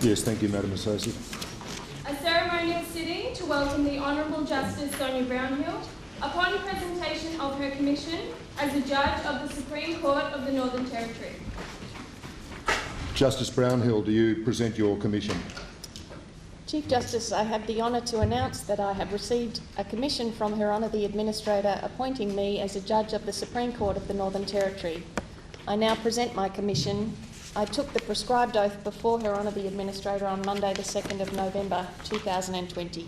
Yes, thank you, Madam Associate. A ceremonial sitting to welcome the Honourable Justice Sonia Brownhill upon presentation of her commission as a judge of the Supreme Court of the Northern Territory. Justice Brownhill, do you present your commission? Chief Justice, I have the honour to announce that I have received a commission from Her Honour the Administrator appointing me as a judge of the Supreme Court of the Northern Territory. I now present my commission. I took the prescribed oath before Her Honour the Administrator on Monday the 2nd of November 2020.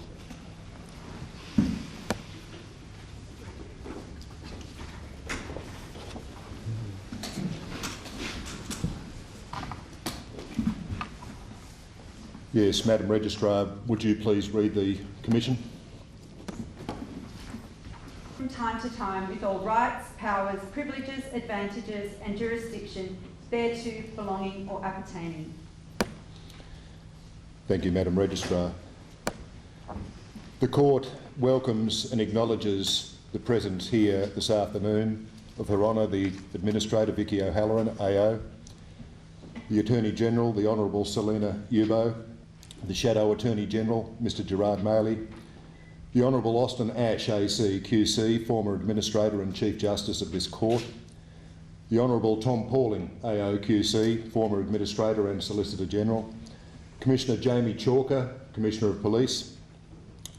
Yes, Madam Registrar, would you please read the commission? From time to time, with all rights, powers, privileges, advantages and jurisdiction thereto belonging or appertaining. Thank you, Madam Registrar. The Court welcomes and acknowledges the presence here this afternoon of Her Honour the Administrator Vicky O'Halloran, AO, the Attorney-General, the Honourable Selena Uibo, the Shadow Attorney-General, Mr Gerard Maley, the Honourable Austin Ash, AC, QC, former Administrator and Chief Justice of this Court, the Honourable Tom Pauling, AO, QC, former Administrator and Solicitor General, Commissioner Jamie Chalker, Commissioner of Police,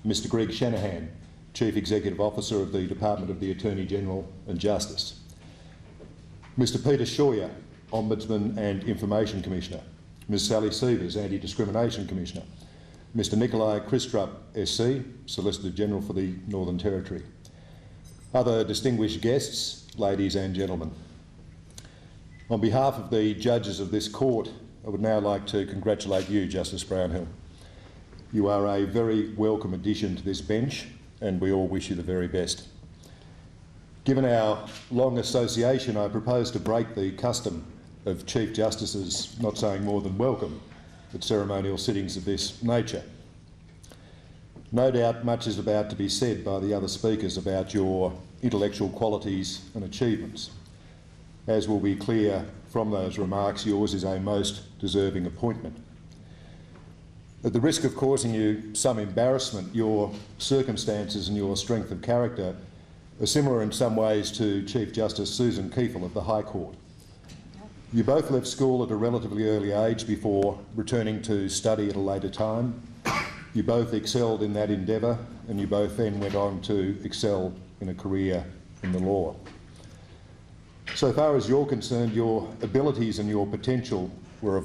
Mr Greg Shanahan, Chief Executive Officer of the Department of the Attorney-General and Justice, Mr Peter Scheuer, Ombudsman and Information Commissioner, Ms Sally Savvas, Anti-Discrimination Commissioner, Mr Nikolai Kristrup, SC, Solicitor General for the Northern Territory. Other distinguished guests, ladies and gentlemen. On behalf of the judges of this court, I would now like to congratulate you, Justice Brownhill. You are a very welcome addition to this bench and we all wish you the very best. Given our long association, I propose to break the custom of Chief Justices not saying more than welcome at ceremonial sittings of this nature. No doubt much is about to be said by the other speakers about your intellectual qualities and achievements. As will be clear from those remarks, yours is a most deserving appointment. At the risk of causing you some embarrassment, your circumstances and your strength of character are similar in some ways to Chief Justice Susan Kiefel of the High Court. You both left school at a relatively early age before returning to study at a later time. You both excelled in that endeavour and you both then went on to excel in a career in the law. So far as you're concerned, your abilities and your potential were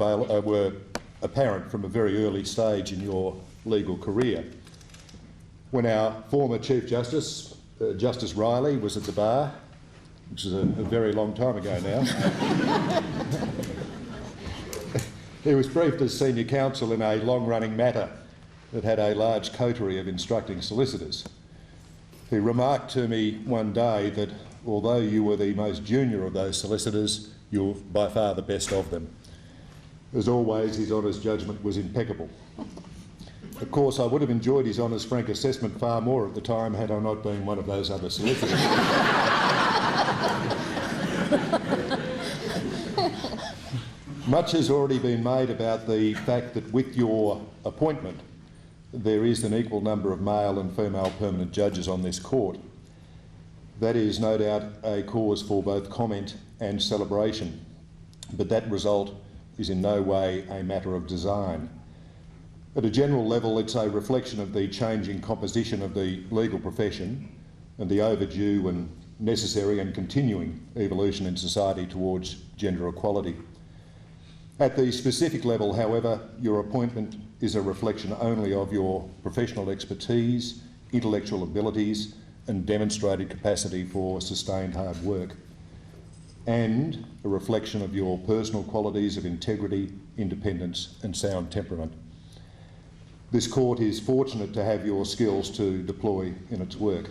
apparent from a very early stage in your legal career. When our former Chief Justice, Justice Riley, was at the bar, which is a very long time ago now, he was briefed as senior counsel in a long-running matter that had a large coterie of instructing solicitors. He remarked to me one day that although you were the most junior of those solicitors, you were by far the best of them. As always, His Honour's judgment was impeccable. Of course, I would have enjoyed His Honour's frank assessment far more at the time had I not been one of those other solicitors. Much has already been made about the fact that with your appointment, there is an equal number of male and female permanent judges on this court. That is no doubt a cause for both comment and celebration, but that result is in no way a matter of design. At a general level, it's a reflection of the changing composition of the legal profession and the overdue and necessary and continuing evolution in society towards gender equality. At the specific level, however, your appointment is a reflection only of your professional expertise, intellectual abilities and demonstrated capacity for sustained hard work, and a reflection of your personal qualities of integrity, independence and sound temperament. This court is fortunate to have your skills to deploy in its work.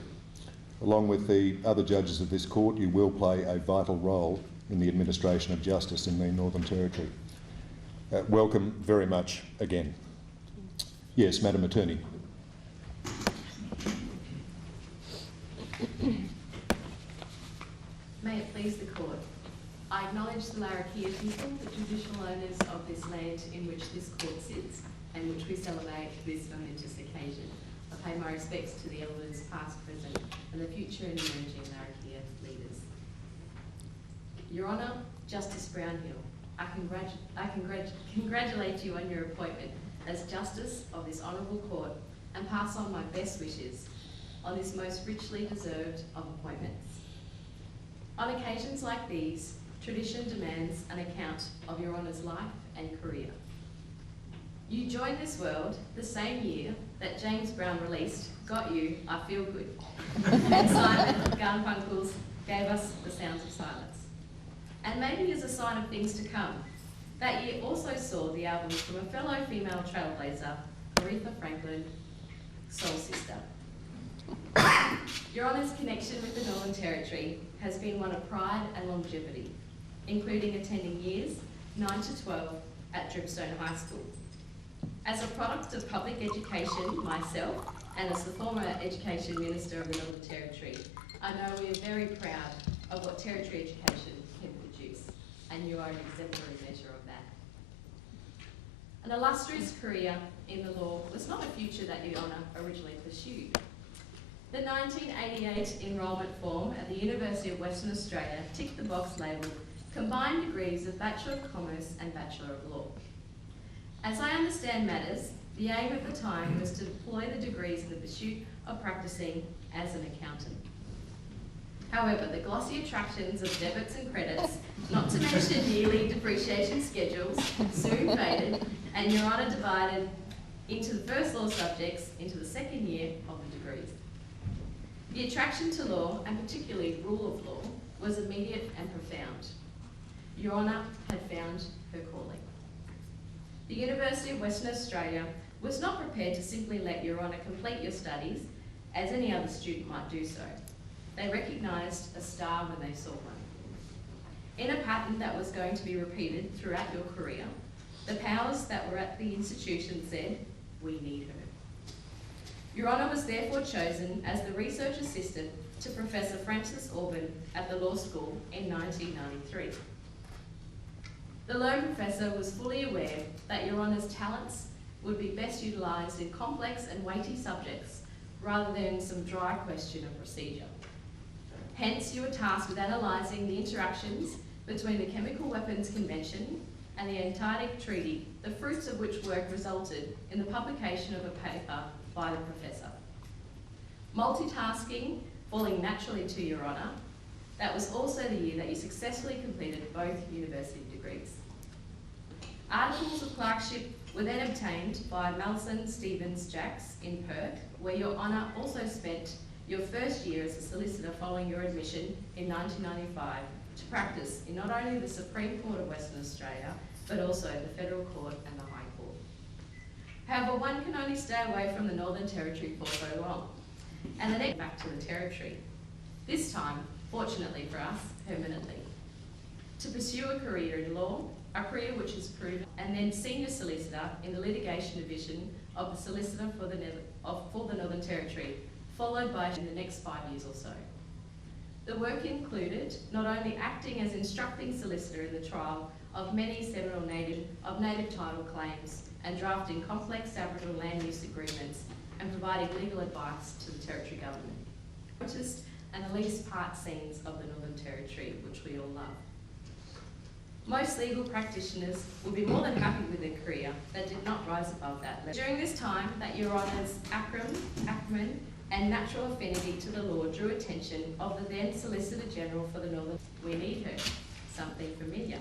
Along with the other judges of this court, you will play a vital role in the administration of justice in the Northern Territory. Welcome very much again. Yes, Madam Attorney. May it please the Court. I acknowledge the Larrakia people, the traditional owners of this land in which this court sits and which we celebrate this momentous occasion. I pay my respects to the elders past, present and the future and emerging Larrakia leaders. Your Honour, Justice Brownhill, I congratulate you on your appointment as Justice of this Honourable Court and pass on my best wishes on this most richly deserved of appointments. On occasions like these, tradition demands an account of Your Honour's life and career. You joined this world the same year that James Brown released Got You, I Feel Good, and Simon Garfunkel's gave us The Sounds of Silence. And maybe as a sign of things to come, that year also saw the albums from a fellow female trailblazer, Aretha Franklin, Soul Sister. Your Honour's connection with the Northern Territory has been one of pride and longevity, including attending years 9 to 12 at Dripstone High School. As a product of public education myself, and as the former Education Minister of the Northern Territory, I know we are very proud of what Territory education can produce, and you are an exemplary measure of that. An illustrious career in the law was not a future that Your Honour originally pursued. The 1988 enrolment form at the University of Western Australia ticked the box labelled Combined Degrees of Bachelor of Commerce and Bachelor of Law. As I understand matters, the aim at the time was to deploy the degrees in the pursuit of practising as an accountant. However, the glossy attractions of debits and credits, not to mention yearly depreciation schedules, soon faded, and Your Honour divided into the first law subjects into the second year of the degrees. The attraction to law, and particularly rule of law, was immediate and profound. Your Honour had found her calling. The University of Western Australia was not prepared to simply let Your Honour complete your studies, as any other student might do so. They recognised a star when they saw one. In a pattern that was going to be repeated throughout your career, the powers that were at the institution said, "We need her." Your Honour was therefore chosen as the research assistant to Professor Francis Orban at the law school in 1993. The lone professor was fully aware that Your Honour's talents would be best utilised in complex and weighty subjects rather than some dry question of procedure. Hence, you were tasked with analysing the interactions between the Chemical Weapons Convention and the Antarctic Treaty, the fruits of which work resulted in the publication of a paper by the professor. Multitasking falling naturally to Your Honour, that was also the year that you successfully completed both university degrees. Articles of clerkship were then obtained by Malson Stevens Jacks in Perth, where Your Honour also spent your first year as a solicitor following your admission in 1995 to practice in not only the Supreme Court of Western Australia, but also the Federal Court and the High Court. However, one can only stay away from the Northern Territory for so long, and the next back to the Territory. This time, fortunately for us, permanently. To pursue a career in law, a career which is proven, and then senior solicitor in the litigation division of the Solicitor for the Northern Territory, followed by in the next 5 years or so. The work included not only acting as instructing solicitor in the trial of many Seminole native title claims and drafting complex Aboriginal land use agreements and providing legal advice to the Territory Government. And the least part scenes of the Northern Territory, which we all love. Most legal practitioners would be more than happy with a career that did not rise above that level. During this time that Your Honour's acumen and natural affinity to the law drew attention of the then Solicitor General for the Northern. We need her, something familiar.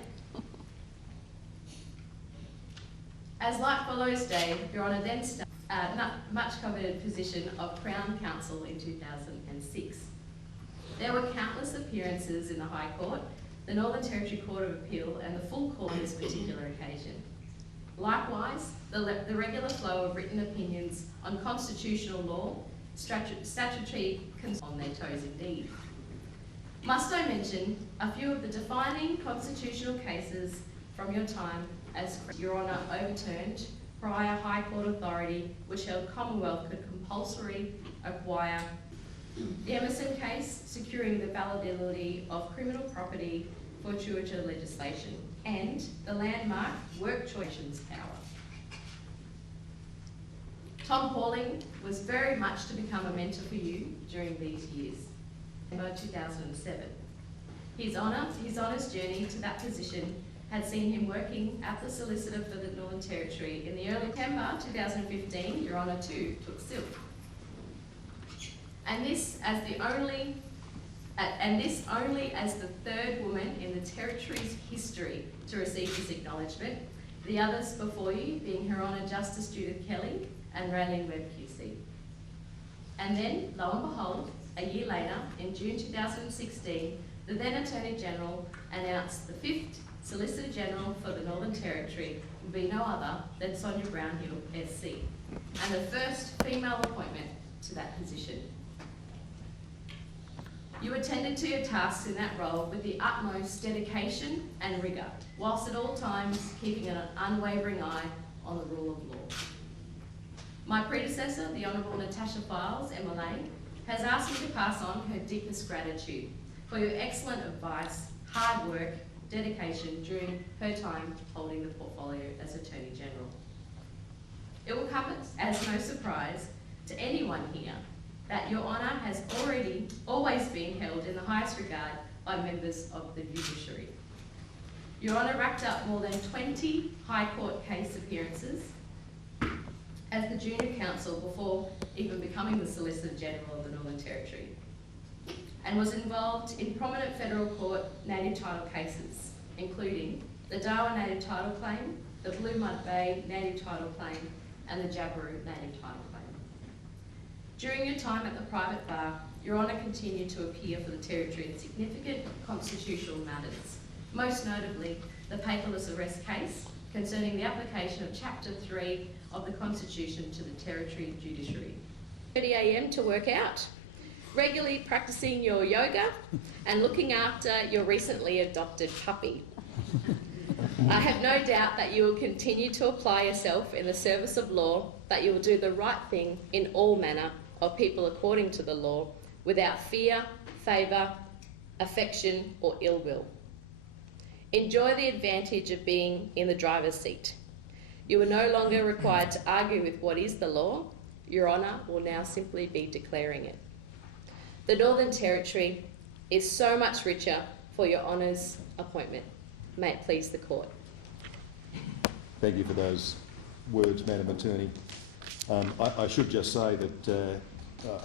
As light follows day, Your Honour then started much coveted position of Crown Counsel in 2006. There were countless appearances in the High Court, the Northern Territory Court of Appeal and the full court on this particular occasion. Likewise, the regular flow of written opinions on constitutional law, statutory on their toes indeed. Must I mention a few of the defining constitutional cases from your time as Your Honour overturned prior High Court authority which held Commonwealth could compulsory acquire the Emerson case, securing the validity of criminal property fortuitous legislation, and the landmark work choices power. Tom Pauling was very much to become a mentor for you during these years. In 2007. His honours journey to that position had seen him working at the Solicitor for the Northern Territory. In the early September 2015, Your Honour too took silk. And this only as the third woman in the Territory's history to receive this acknowledgement, the others before you being Her Honour Justice Judith Kelly and Raylene Webb QC. And then, lo and behold, a year later, in June 2016, the then Attorney General announced the 5th Solicitor General for the Northern Territory would be no other than Sonia Brownhill SC, and the first female appointment to that position. You attended to your tasks in that role with the utmost dedication and rigour, whilst at all times keeping an unwavering eye on the rule of law. My predecessor, the Honourable Natasha Files, MLA, has asked me to pass on her deepest gratitude for your excellent advice, hard work, dedication during her time holding the portfolio as Attorney General. It will come as no surprise to anyone here that your honour has always been held in the highest regard by members of the judiciary. Your honour racked up more than 20 High Court case appearances as the junior counsel before even becoming the Solicitor General of the Northern Territory, and was involved in prominent federal court native title cases, including the Darwin native title claim, the Blue Mud Bay native title claim, and the Jabiru native title claim. During your time at the private bar, Your Honour continued to appear for the Territory in significant constitutional matters, most notably the paperless arrest case concerning the application of Chapter 3 of the Constitution to the Territory Judiciary. 30 a.m. to work out, regularly practicing your yoga and looking after your recently adopted puppy. I have no doubt that you will continue to apply yourself in the service of law, that you will do the right thing in all manner of people according to the law, without fear, favour, affection or ill will. Enjoy the advantage of being in the driver's seat. You are no longer required to argue with what is the law. Your Honour will now simply be declaring it. The Northern Territory is so much richer for Your Honour's appointment. May it please the Court. Thank you for those words, Madam Attorney. I should just say that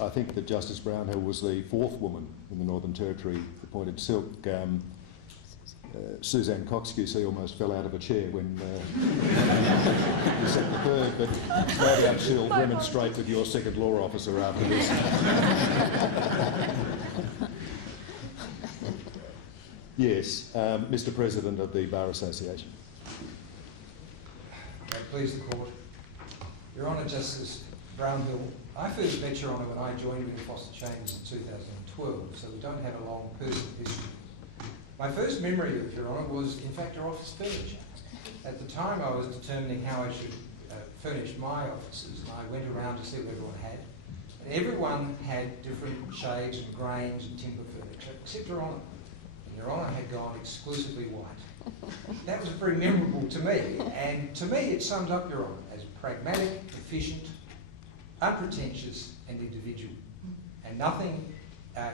I think that Justice Brownhill was the 4th woman in the Northern Territory appointed silk. Suzanne Cox QC almost fell out of a chair when you said the 3rd, but no doubt she'll remonstrate with your 2nd law officer after this. Yes, Mr. President of the Bar Association. Please the Court. Your Honour, Justice Brownhill, I first met Your Honour when I joined you in Foster Chambers in 2012, so we don't have a long personal history. My first memory of Your Honour was, in fact, your office furniture. At the time, I was determining how I should furnish my offices, and I went around to see what everyone had. And everyone had different shades and grains and timber furniture, except Your Honour. And Your Honour had gone exclusively white. That was very memorable to me, and to me it sums up Your Honour as pragmatic, efficient, unpretentious and individual. And nothing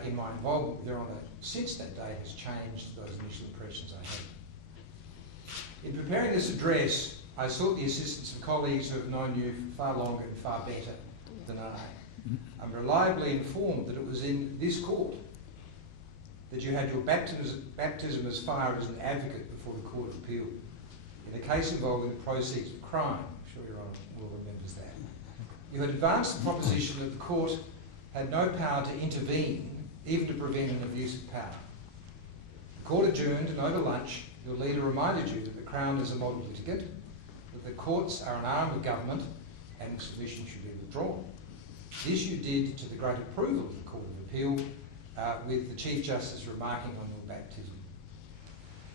in my involvement with Your Honour since that day has changed those initial impressions I had. In preparing this address, I sought the assistance of colleagues who have known you far longer and far better than I. I'm reliably informed that it was in this court that you had your baptism as far as an advocate before the Court of Appeal in a case involving the proceeds of crime. I'm sure Your Honour will remembers that. You had advanced the proposition that the court had no power to intervene, even to prevent an abuse of power. The court adjourned, and over lunch, your leader reminded you that the Crown is a model litigant, that the courts are an arm of government, and submission should be withdrawn. This you did to the great approval of the Court of Appeal, with the Chief Justice remarking on your baptism.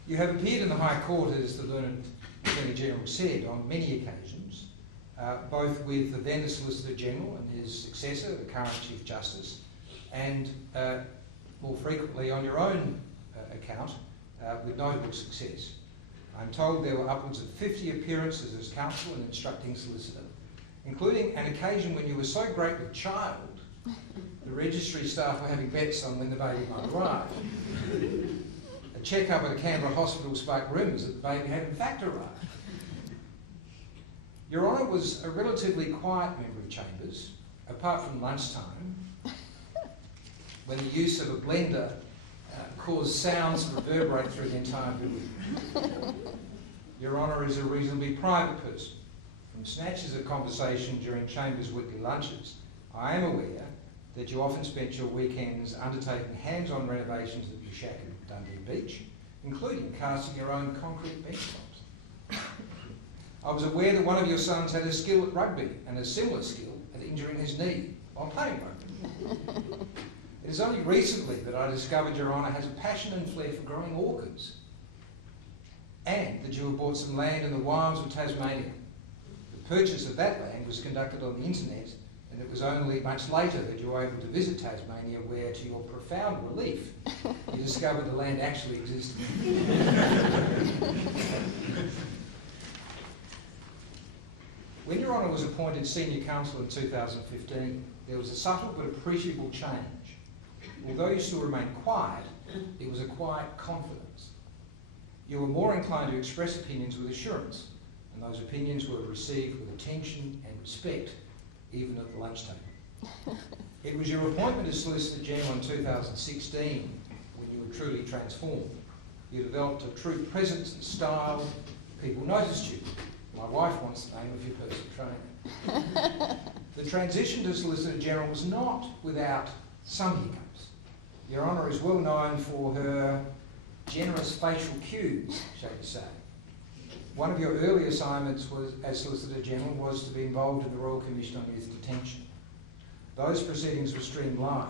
You have appeared in the High Court, as the learned Attorney General said, on many occasions, both with the then Solicitor General and his successor, the current Chief Justice, and more frequently on your own account with notable success. I'm told there were upwards of 50 appearances as counsel and instructing solicitor, including an occasion when you were so great with child, the registry staff were having bets on when the baby might arrive. A check-up at a Canberra hospital sparked rumours that the baby had in fact arrived. Your Honour was a relatively quiet member of Chambers, apart from lunchtime, when the use of a blender caused sounds to reverberate through the entire building. Your Honour is a reasonably private person. From snatches of conversation during Chambers' weekly lunches, I am aware that you often spent your weekends undertaking hands-on renovations at your shack at Dundee Beach, including casting your own concrete bench tops. I was aware that one of your sons had a skill at rugby and a similar skill at injuring his knee while playing rugby. It is only recently that I discovered Your Honour has a passion and flair for growing orchids, and that you have bought some land in the wilds of Tasmania. The purchase of that land was conducted on the internet, and it was only much later that you were able to visit Tasmania, where, to your profound relief, you discovered the land actually existed. When Your Honour was appointed Senior Counsel in 2015, there was a subtle but appreciable change. Although you still remained quiet, it was a quiet confidence. You were more inclined to express opinions with assurance, and those opinions were received with attention and respect, even at the lunch table. It was your appointment as Solicitor General in 2016 when you were truly transformed. You developed a true presence and style. People noticed you. My wife wants the name of your personal trainer. The transition to Solicitor General was not without some hiccups. Your Honour is well known for her generous facial cues, shall we say. One of your early assignments as Solicitor General was to be involved in the Royal Commission on Youth Detention. Those proceedings were streamed live.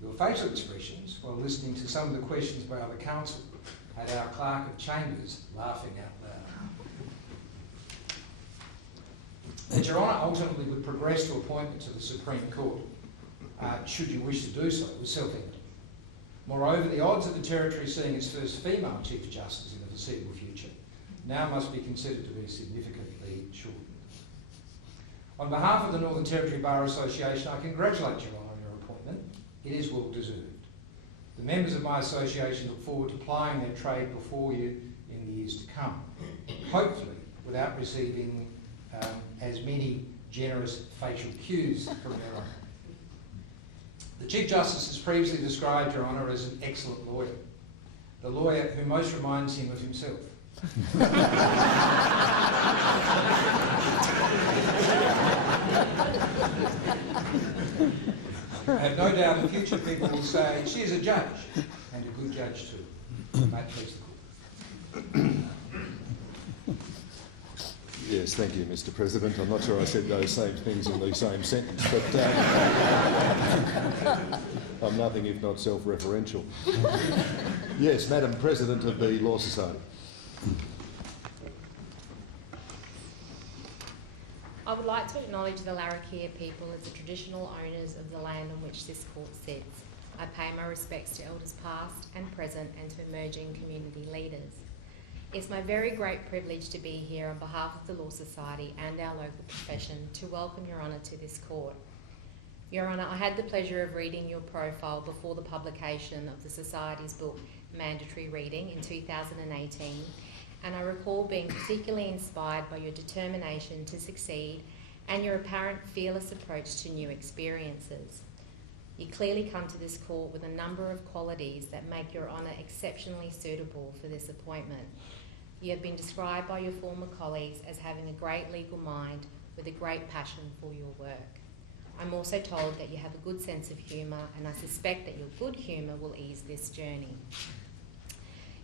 Your facial expressions, while listening to some of the questions by other counsel, had our Clerk of Chambers laughing out loud. That Your Honour ultimately would progress to appointment to the Supreme Court, should you wish to do so, was self-evident. Moreover, the odds of the Territory seeing its first female Chief Justice in the foreseeable future now must be considered to be significantly shortened. On behalf of the Northern Territory Bar Association, I congratulate you on your appointment. It is well deserved. The members of my association look forward to plying their trade before you in the years to come, hopefully without receiving as many generous facial cues from their own. The Chief Justice has previously described Your Honour as an excellent lawyer, the lawyer who most reminds him of himself. I have no doubt in future people will say she is a judge, and a good judge too. May it please the Court. Yes, thank you, Mr. President. I'm not sure I said those same things in the same sentence, but I'm nothing if not self-referential. Yes, Madam President of the Law Society. I would like to acknowledge the Larrakia people as the traditional owners of the land on which this court sits. I pay my respects to elders past and present and to emerging community leaders. It's my very great privilege to be here on behalf of the Law Society and our local profession to welcome Your Honour to this court. Your Honour, I had the pleasure of reading your profile before the publication of the Society's book, Mandatory Reading, in 2018, and I recall being particularly inspired by your determination to succeed and your apparent fearless approach to new experiences. You clearly come to this court with a number of qualities that make Your Honour exceptionally suitable for this appointment. You have been described by your former colleagues as having a great legal mind with a great passion for your work. I'm also told that you have a good sense of humour, and I suspect that your good humour will ease this journey.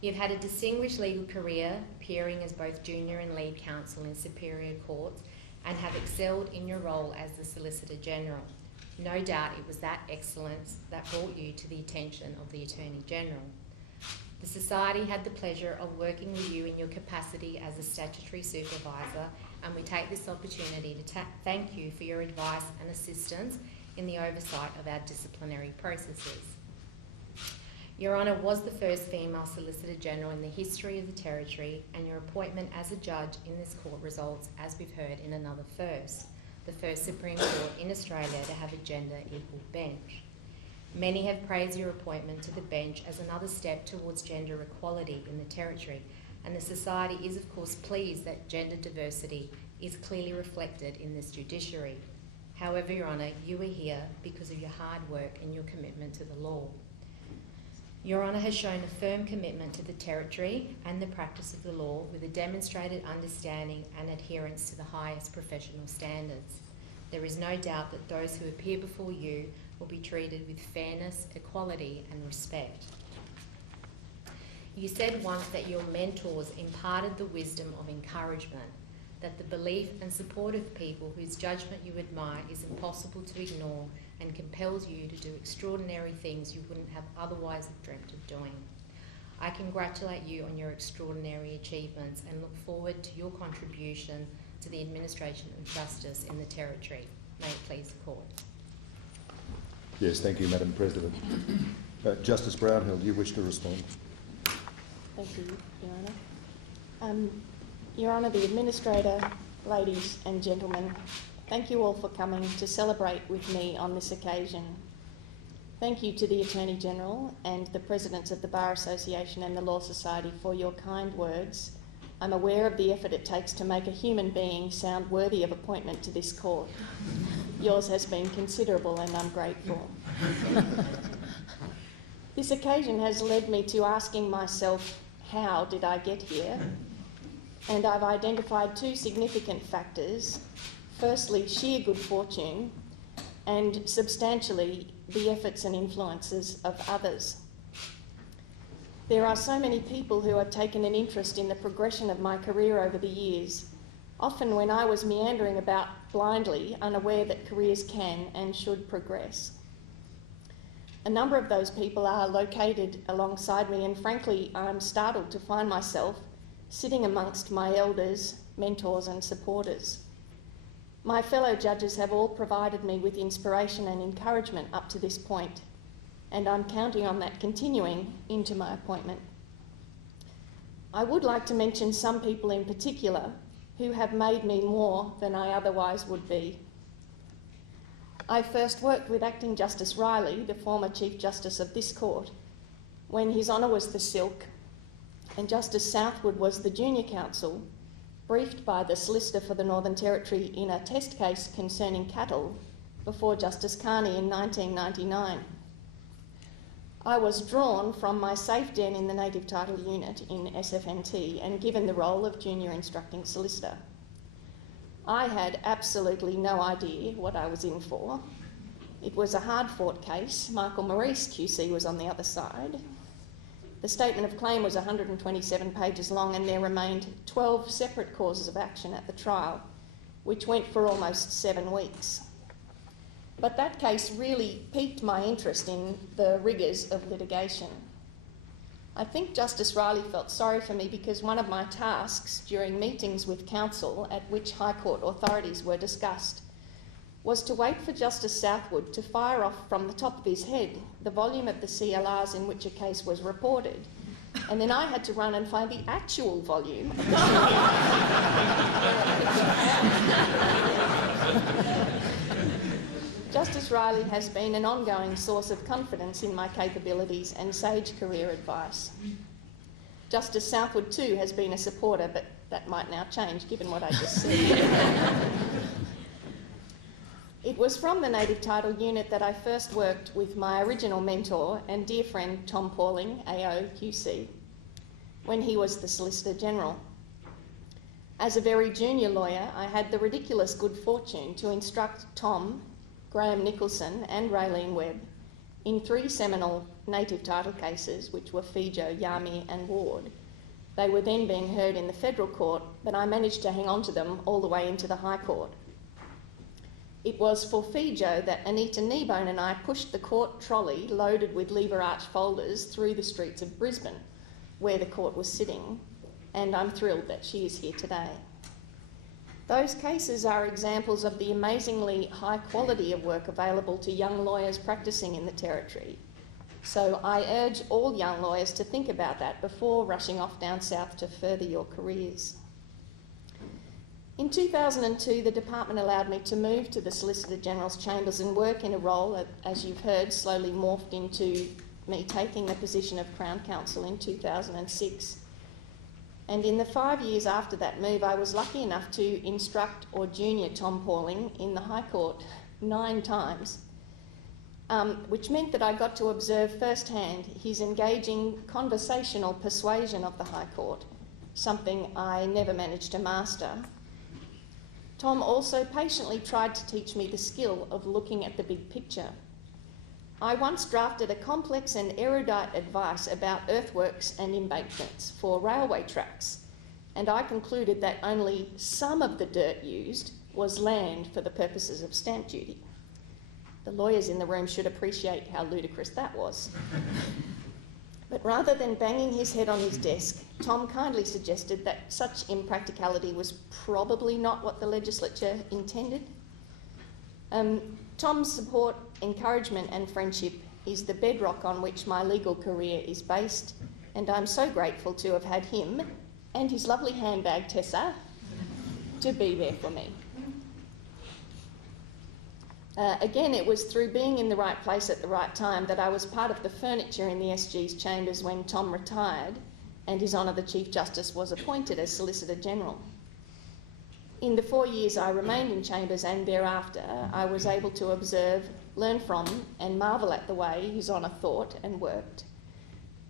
You've had a distinguished legal career, appearing as both junior and lead counsel in superior courts, and have excelled in your role as the Solicitor General. No doubt it was that excellence that brought you to the attention of the Attorney General. The Society had the pleasure of working with you in your capacity as a statutory supervisor, and we take this opportunity to thank you for your advice and assistance in the oversight of our disciplinary processes. Your Honour was the first female Solicitor General in the history of the Territory, and your appointment as a judge in this court results, as we've heard, in another first, the first Supreme Court in Australia to have a gender-equal bench. Many have praised your appointment to the bench as another step towards gender equality in the Territory, and the Society is of course pleased that gender diversity is clearly reflected in this judiciary. However, Your Honour, you are here because of your hard work and your commitment to the law. Your Honour has shown a firm commitment to the Territory and the practice of the law with a demonstrated understanding and adherence to the highest professional standards. There is no doubt that those who appear before you will be treated with fairness, equality and respect. You said once that your mentors imparted the wisdom of encouragement, that the belief and support of people whose judgment you admire is impossible to ignore and compels you to do extraordinary things you wouldn't have otherwise dreamt of doing. I congratulate you on your extraordinary achievements and look forward to your contribution to the administration of justice in the Territory. May it please the Court. Yes, thank you, Madam President. Justice Brownhill, do you wish to respond? Thank you, Your Honour. Your Honour, the Administrator, ladies and gentlemen, thank you all for coming to celebrate with me on this occasion. Thank you to the Attorney-General and the Presidents of the Bar Association and the Law Society for your kind words. I'm aware of the effort it takes to make a human being sound worthy of appointment to this court. Yours has been considerable and I'm grateful. This occasion has led me to asking myself, how did I get here? And I've identified two significant factors. Firstly, sheer good fortune, and substantially, the efforts and influences of others. There are so many people who have taken an interest in the progression of my career over the years, often when I was meandering about blindly, unaware that careers can and should progress. A number of those people are located alongside me, and frankly, I'm startled to find myself sitting amongst my elders, mentors and supporters. My fellow judges have all provided me with inspiration and encouragement up to this point, and I'm counting on that continuing into my appointment. I would like to mention some people in particular who have made me more than I otherwise would be. I first worked with Acting Justice Riley, the former Chief Justice of this court, when His Honour was the Silk and Justice Southwood was the junior counsel, briefed by the Solicitor for the Northern Territory in a test case concerning cattle before Justice Carney in 1999. I was drawn from my safe den in the Native Title Unit in SFNT and given the role of Junior Instructing Solicitor. I had absolutely no idea what I was in for. It was a hard-fought case. Michael Maurice QC was on the other side. The statement of claim was 127 pages long, and there remained 12 separate causes of action at the trial, which went for almost 7 weeks. But that case really piqued my interest in the rigours of litigation. I think Justice Riley felt sorry for me because one of my tasks during meetings with counsel at which High Court authorities were discussed was to wait for Justice Southwood to fire off from the top of his head the volume of the CLRs in which a case was reported, and then I had to run and find the actual volume of the CLR. Justice Riley has been an ongoing source of confidence in my capabilities and sage career advice. Justice Southwood too has been a supporter, but that might now change given what I just said. It was from the Native Title Unit that I first worked with my original mentor and dear friend Tom Pauling, AO QC, when he was the Solicitor General. As a very junior lawyer, I had the ridiculous good fortune to instruct Tom, Graham Nicholson and Raylene Webb in 3 seminal native title cases, which were Fijo, Yami and Ward. They were then being heard in the federal court, but I managed to hang on to them all the way into the High Court. It was for Fijo that Anita Kneebone and I pushed the court trolley loaded with lever arch folders through the streets of Brisbane, where the court was sitting, and I'm thrilled that she is here today. Those cases are examples of the amazingly high quality of work available to young lawyers practicing in the Territory. So I urge all young lawyers to think about that before rushing off down south to further your careers. In 2002, the department allowed me to move to the Solicitor General's chambers and work in a role that, as you've heard, slowly morphed into me taking the position of Crown Counsel in 2006. And in the 5 years after that move, I was lucky enough to instruct or junior Tom Pauling in the High Court 9 times, which meant that I got to observe firsthand his engaging conversational persuasion of the High Court, something I never managed to master. Tom also patiently tried to teach me the skill of looking at the big picture. I once drafted a complex and erudite advice about earthworks and embankments for railway tracks, and I concluded that only some of the dirt used was land for the purposes of stamp duty. The lawyers in the room should appreciate how ludicrous that was. But rather than banging his head on his desk, Tom kindly suggested that such impracticality was probably not what the legislature intended. Tom's support, encouragement and friendship is the bedrock on which my legal career is based, and I'm so grateful to have had him and his lovely handbag, Tessa, to be there for me. Again, it was through being in the right place at the right time that I was part of the furniture in the SG's chambers when Tom retired and His Honour the Chief Justice was appointed as Solicitor General. In the 4 years I remained in chambers and thereafter, I was able to observe, learn from and marvel at the way His Honour thought and worked.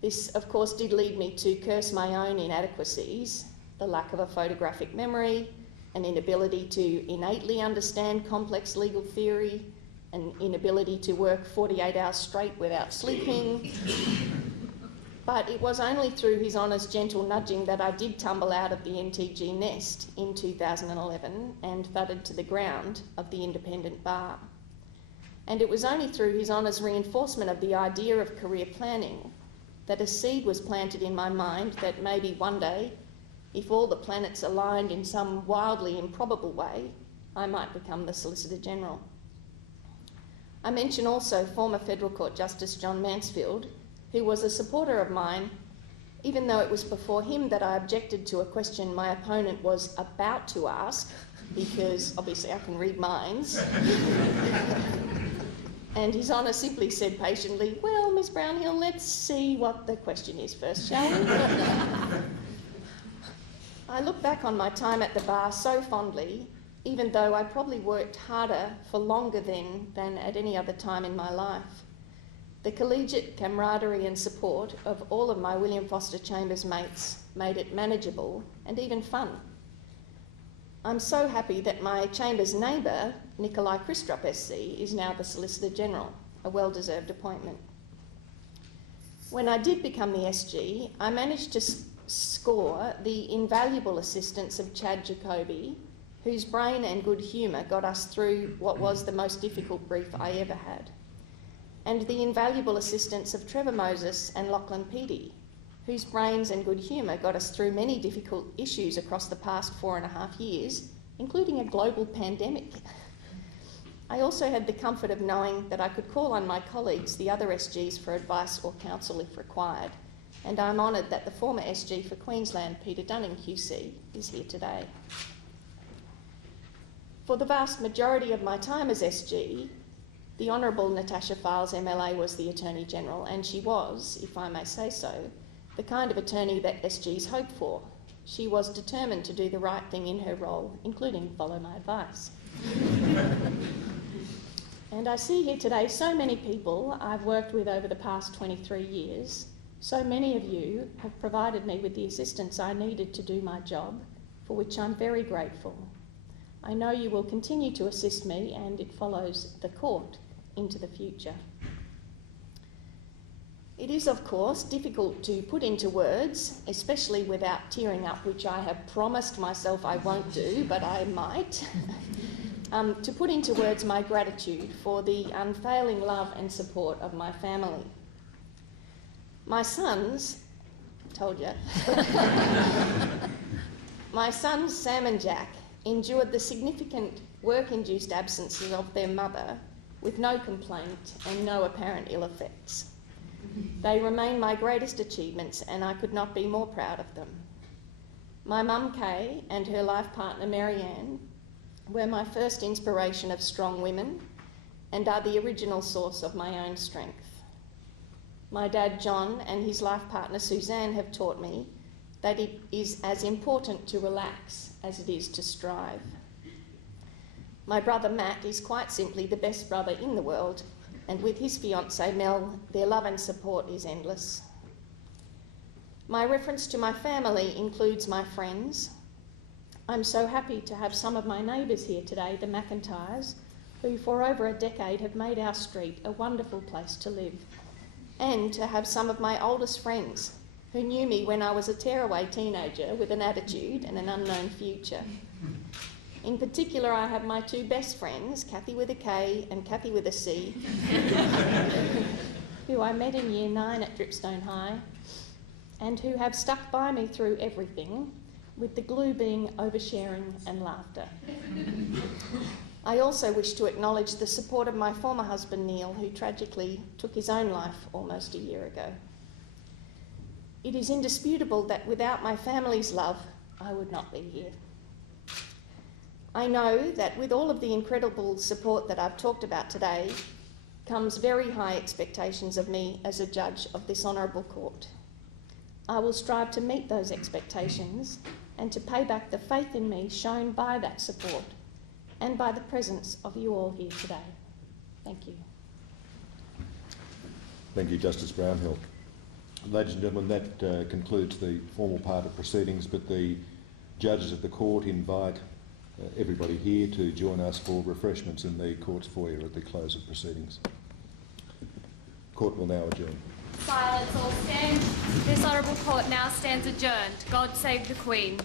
This, of course, did lead me to curse my own inadequacies, the lack of a photographic memory, an inability to innately understand complex legal theory, an inability to work 48 hours straight without sleeping. But it was only through His Honour's gentle nudging that I did tumble out of the NTG nest in 2011 and thudded to the ground of the independent bar. And it was only through His Honour's reinforcement of the idea of career planning that a seed was planted in my mind that maybe one day, if all the planets aligned in some wildly improbable way, I might become the Solicitor General. I mention also former Federal Court Justice John Mansfield, who was a supporter of mine, even though it was before him that I objected to a question my opponent was about to ask, because obviously I can read minds. And His Honour simply said patiently, "Well, Miss Brownhill, let's see what the question is first, shall we?" I look back on my time at the bar so fondly, even though I probably worked harder for longer then than at any other time in my life. The collegiate camaraderie and support of all of my William Foster Chambers mates made it manageable and even fun. I'm so happy that my Chambers neighbour, Nikolai Kristrup SC, is now the Solicitor General, a well-deserved appointment. When I did become the SG, I managed to score the invaluable assistance of Chad Jacoby, whose brain and good humour got us through what was the most difficult brief I ever had, and the invaluable assistance of Trevor Moses and Lachlan Peaty, whose brains and good humour got us through many difficult issues across the past 4.5 years, including a global pandemic. I also had the comfort of knowing that I could call on my colleagues, the other SGs, for advice or counsel if required, and I'm honoured that the former SG for Queensland, Peter Dunning QC, is here today. For the vast majority of my time as SG, the Honourable Natasha Files MLA was the Attorney General, and she was, if I may say so, the kind of attorney that SGs hope for. She was determined to do the right thing in her role, including follow my advice. And I see here today so many people I've worked with over the past 23 years. So many of you have provided me with the assistance I needed to do my job, for which I'm very grateful. I know you will continue to assist me, and it follows the court into the future. It is, of course, difficult to put into words, especially without tearing up, which I have promised myself I won't do, but I might, to put into words my gratitude for the unfailing love and support of my family. My sons, told you, my sons Sam and Jack endured the significant work-induced absences of their mother with no complaint and no apparent ill effects. They remain my greatest achievements and I could not be more proud of them. My mum Kay and her life partner Marianne were my first inspiration of strong women and are the original source of my own strength. My dad John and his life partner Suzanne have taught me that it is as important to relax as it is to strive. My brother Matt is quite simply the best brother in the world, and with his fiancée Mel, their love and support is endless. My reference to my family includes my friends. I'm so happy to have some of my neighbours here today, the McIntyres, who for over a decade have made our street a wonderful place to live, and to have some of my oldest friends who knew me when I was a tearaway teenager with an attitude and an unknown future. In particular, I have my two best friends, Kathy with a K and Kathy with a C, who I met in Year 9 at Dripstone High, and who have stuck by me through everything, with the glue being oversharing and laughter. I also wish to acknowledge the support of my former husband Neil, who tragically took his own life almost a year ago. It is indisputable that without my family's love, I would not be here. I know that with all of the incredible support that I've talked about today comes very high expectations of me as a judge of this honourable court. I will strive to meet those expectations and to pay back the faith in me shown by that support and by the presence of you all here today. Thank you. Thank you, Justice Brownhill. Ladies and gentlemen, that concludes the formal part of proceedings, but the judges of the court invite everybody here to join us for refreshments in the court's foyer at the close of proceedings. Court will now adjourn. Silence, all stand. This honourable court now stands adjourned. God save the Queen.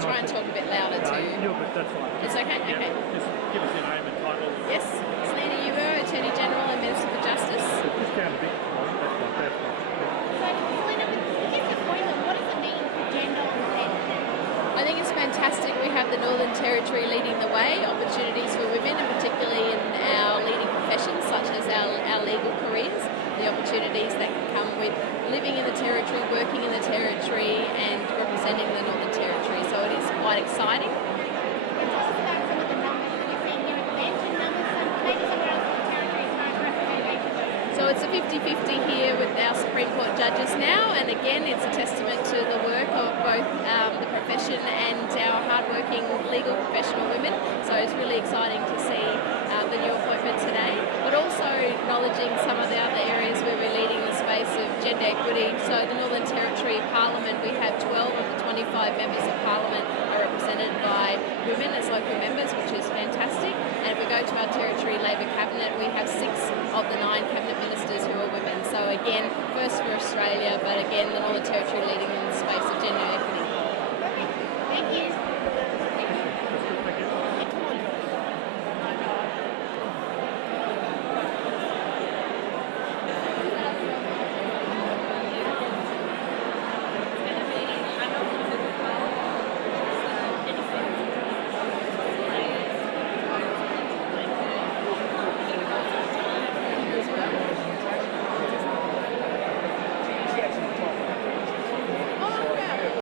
Try and talk a bit louder too. That's fine. It's okay? Yeah, Okay. just give us your name and title. Yes, Selena Uibo, Attorney General and Minister for Justice. Just down a bit. That's fine. Selena, with this appointment, what does it mean for gender equality? I think it's fantastic we have the Northern Territory leading the way, opportunities for women, and particularly in our leading professions such as our legal careers, the opportunities that can come with living in the Territory, working in the Territory and representing the Northern Territory. So it is quite exciting. Tell us about some of the numbers that you're seeing here at the bench and numbers, and maybe somewhere else in the Territory's most representation. So it's a 50-50 here with our Supreme Court judges now, and again it's a testament to the work of both the profession and our hard-working legal professional women. So it's really exciting to see the new appointment today, but also acknowledging some of the other areas where we're leading the space of gender equity. So the Northern Territory Parliament, we have 12 of the 25 members of Parliament are represented by women as local members, which is fantastic. And if we go to our Territory Labor Cabinet, we have 6 of the 9 Cabinet Ministers who are women. So again, first for Australia, but again, the Northern Territory leading in the space of gender equity.